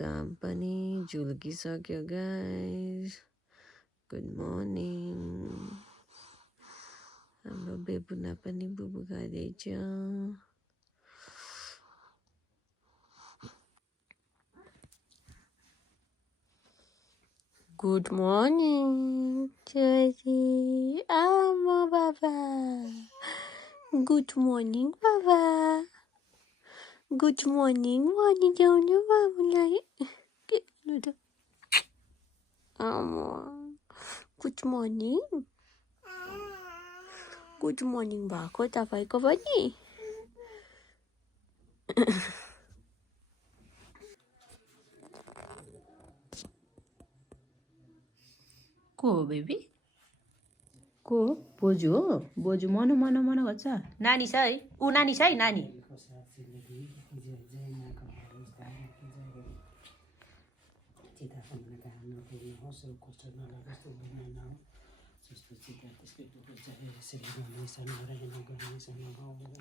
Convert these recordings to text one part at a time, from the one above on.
घाम पनि झुल्किसक्यो guys. Good morning. हाम्रो बेबुना पनि बुबु खाँदैछ। गुड मर्निङ छोरी। आमा बाबा। गुड मर्निङ बाबा। गुड मर्निङ भनिदेऊ बाबुलाई। के गर्नु त? आमा गुड मर्निङ। गुड मर्निङ भएको तपाईँको पनि? को हो बेबी? को हो? बोजू हो? बोजू मनो मनो मनो गर्छ। नानी छ है? ऊ नानी छ है? नानी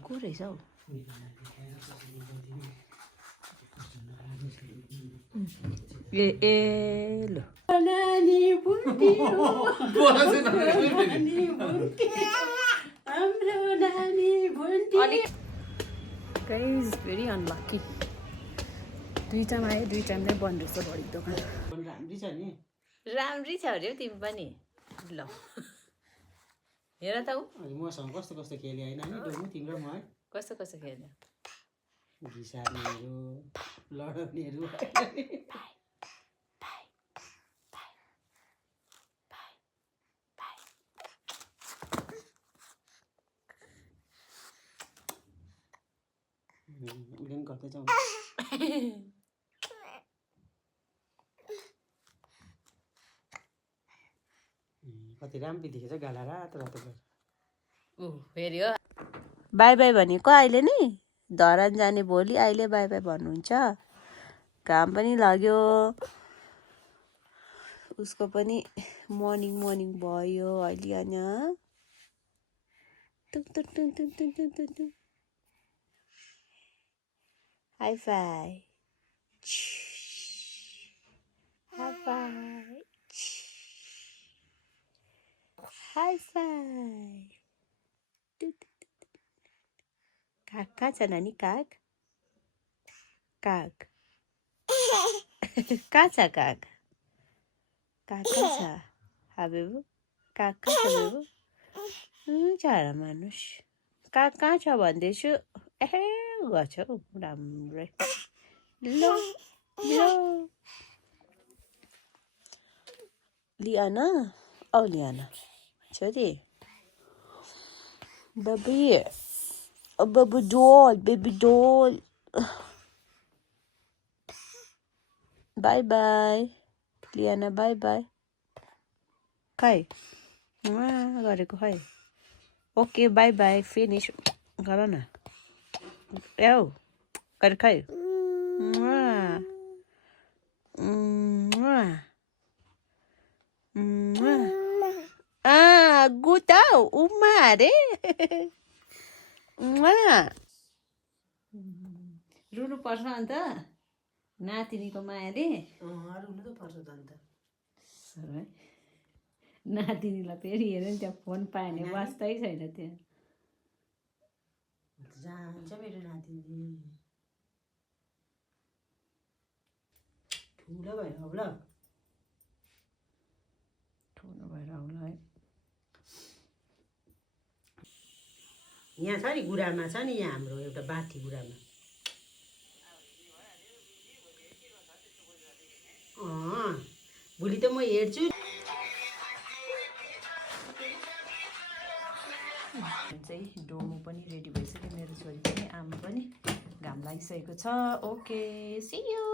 को रहेछ हौ? ए ल नानी बुन्दियो। हाम्रो नानी बुन्दियो। Guys very unlucky. दुईटामा आयो, दुईटामा बन्द रहेछ बढी दोकान। राम्री छ नि? राम्री छ अरे तिमी पनि। ल हेर त ऊ मसँग कस्तो कस्तो खेल्यो होइन नि डोमु तिम्रो म कस्तो कस्तो खेल्यो? घिसार्नेहरू लडाउनेहरू उसले पनि गर्दै जाउँ। कति राम्रो देखेछ गाला रातो रातो गरेर। ऊ फेरि हो बाई बाई भनेको अहिले नि धरान जाने भोलि, अहिले बाई बाई भन्नुहुन्छ। घाम पनि लाग्यो, उसको पनि मर्निङ मर्निङ भयो अहिले। अनि hi fi hi fi hi fi. काग कहाँ छ नानी? काग काग कहाँ छ? काग काग कहाँ छ? हाबेबु काग कहाँ छ बेबु? झाडा मानुस काग कहाँ छ भन्दैछु। ए गछ हौ राम्रै। ल ल लियाना औ लियाना छोरी बबी बबु doll baby doll. Bye bye Liyana bye bye. खै गरेको खै। ओके बाई बाई फिनिस गर न। एउ गर खै। गुता उमा अरे रुनु पर्छ अन्त नातिनीको मायाले। रुनु त पर्छ त अन्त नातिनीलाई फेरि हेऱ्यो नि त्यहाँ फोन पायो भने वास्तै छैन त्यहाँ। जान्छ मेरो नातिनी ठुलो भएर आउला ठुलो भएर आउला है। यहाँ छ नि गुरामा छ नि यहाँ हाम्रो एउटा बाठी गुरामा। भोलि त म हेर्छु। चाहिँ डोमो पनि रेडी भइसक्यो, मेरो छोरी पनि आमा पनि। घाम लागिसकेको छ। Okay see you.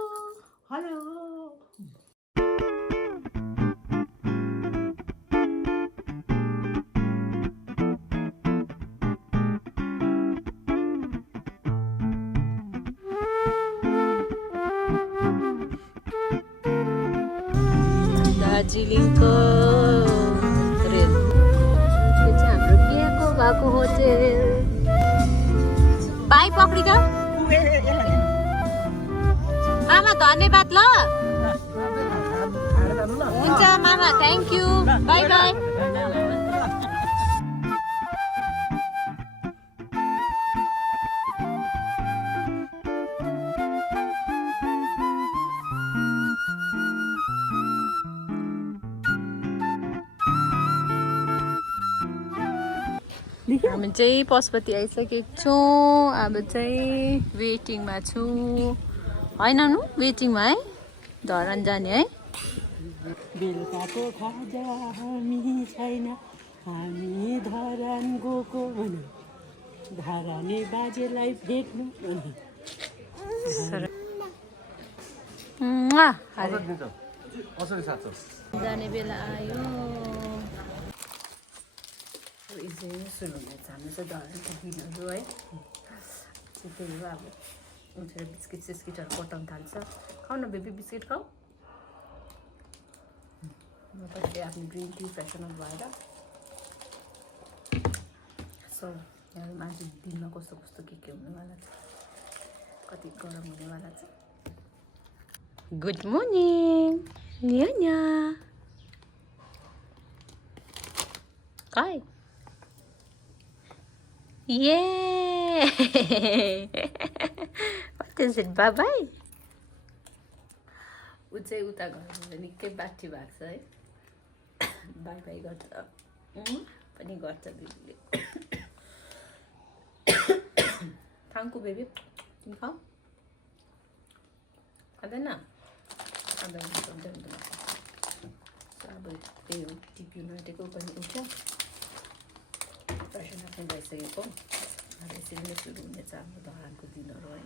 हेलो दार्जिलिङको रेल, यो चाहिँ हाम्रो बिहाको भएको होटेल। बाई पक्रिका मामा धन्यवाद ल हुन्छ मामा थ्याङ्क यू बाई बाई हामी चाहिँ पशुपति आइसकेको छौँ अब चाहिँ वेटिङमा छु होइन नु वेटिङमा है धरान जाने है बेलुकाको खाजा हामी छैन हामी धरान गएको भन धरानी बाजेलाई भेट्नु जाने बेला आयो एक्जाम सुरु हुनेछ हाम्रो चाहिँ धरानको दिनहरू है त्यही हो अब उठेर बिस्किट सिस्किटहरू पटाउनु थाल्छ खाऊ न बेबी बिस्किट खाऊ म पनि आफ्नो ग्रिन टी फ्रेसनर भएर सो यहाँ आज दिनमा कस्तो कस्तो के हुनेवाला छ कति गरम हुनेवाला छ गुड मर्निङ न्यान्या काय Yay! What is it, bye-bye? ऊ चाहिँ उता घर निकै बाठी भएको छ है बाई बाई गर्छ पनि गर्छ बेबीले थ्याङ्कु बेबी तिमी खाऊ खाँदैन अब त्यही हो टिप्यु नटेको पनि उठ्यो फ्रेसन आफ्नो भइसकेको अब यसरी नै सुरु हुनेछ हाम्रो धरानको दिनहरू है